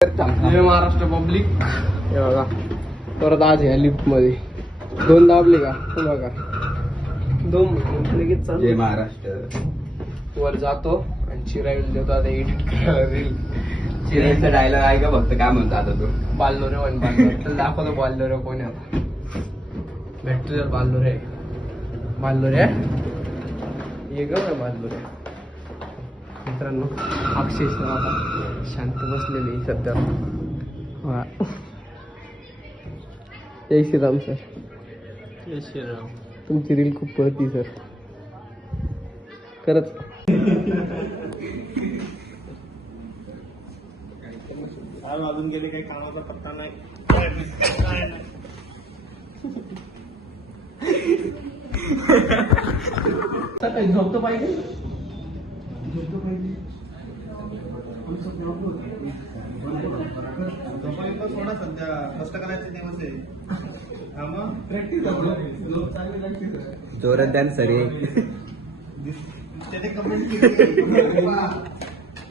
जय Maharashtra public. हे बघा परत आज ह्या लिफ्ट मध्ये 2 दाबले का बघा 2 लगेच चालू. जय महाराष्ट्र. वर जातो आणि चिराईल देतो आता एडिट करायला रील. चिराईचा डायलॉग आहे का फक्त काय म्हणतो आता तू? बाल्लो रे वन बाल्लो तर दाखवतो बाल्लो रे कोण आहे आता. भेटतो जर बाल्लो रे ये ग बाल्लो रे. मित्रांनो अक्षय सर आता शांत बसलेले सध्या. वा जय श्रीराम सर. जय श्रीराम. तुमची रील खूप पळती सर खरंच. अजून गेले काही कामाचा पत्ता नाही. सकाळी झोपतो पाहिजे. सोडा सध्या कष्ट करायचे दिवस आहे. जोरात द्या ना सर. त्याने कमेंट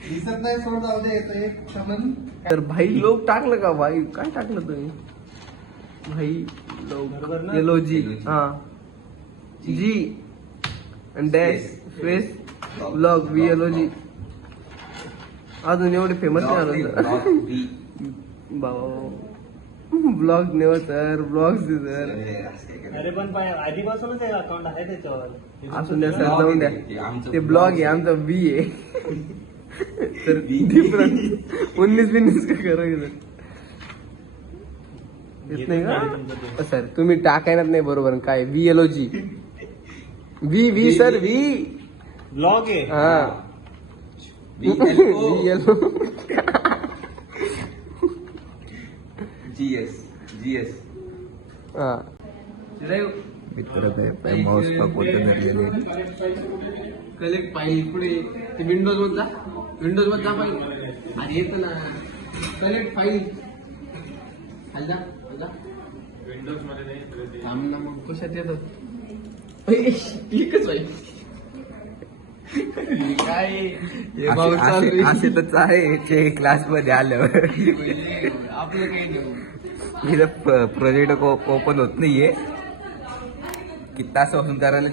दिसत नाही. सोड जाऊ दे. येतो एक समन. तर भाई लोक टाकलं का भाई काय टाकलं तुम्ही भाई लोक येलो जी हा जी आणि डॅश फेस ब्लॉग VLOG. अजून एवढे फेमस नाही आलं बाबा. ब्लॉग नेव सर ब्लॉग सर अरे पण आधीपासूनच अकाउंट आहे त्याच्यावर. असून द्या सर जाऊन द्या. ते ब्लॉग आहे आमचा B आहे तर डिफरन्स 19-20 का करायचं येत नाही का सर. तुम्ही टाकायलाच नाही बरोबर काय VLOG V sir V blog आहे. हा VLO GS. हा मित्र माऊस पकडून धरलेले. कलेक्ट फाईल पुढे ते विंडोज वर जा फाईल अरे येतं ना कलेक्ट फाईल हल्ला विंडोज मध्ये थांब ना मग कशात येतं एकच फाईल काय असे तर आहे क्लास मध्ये आल्यावर आपलं काही नाही. प्रोजेक्ट ओपन होत नाहीये. किती तासापासून करायला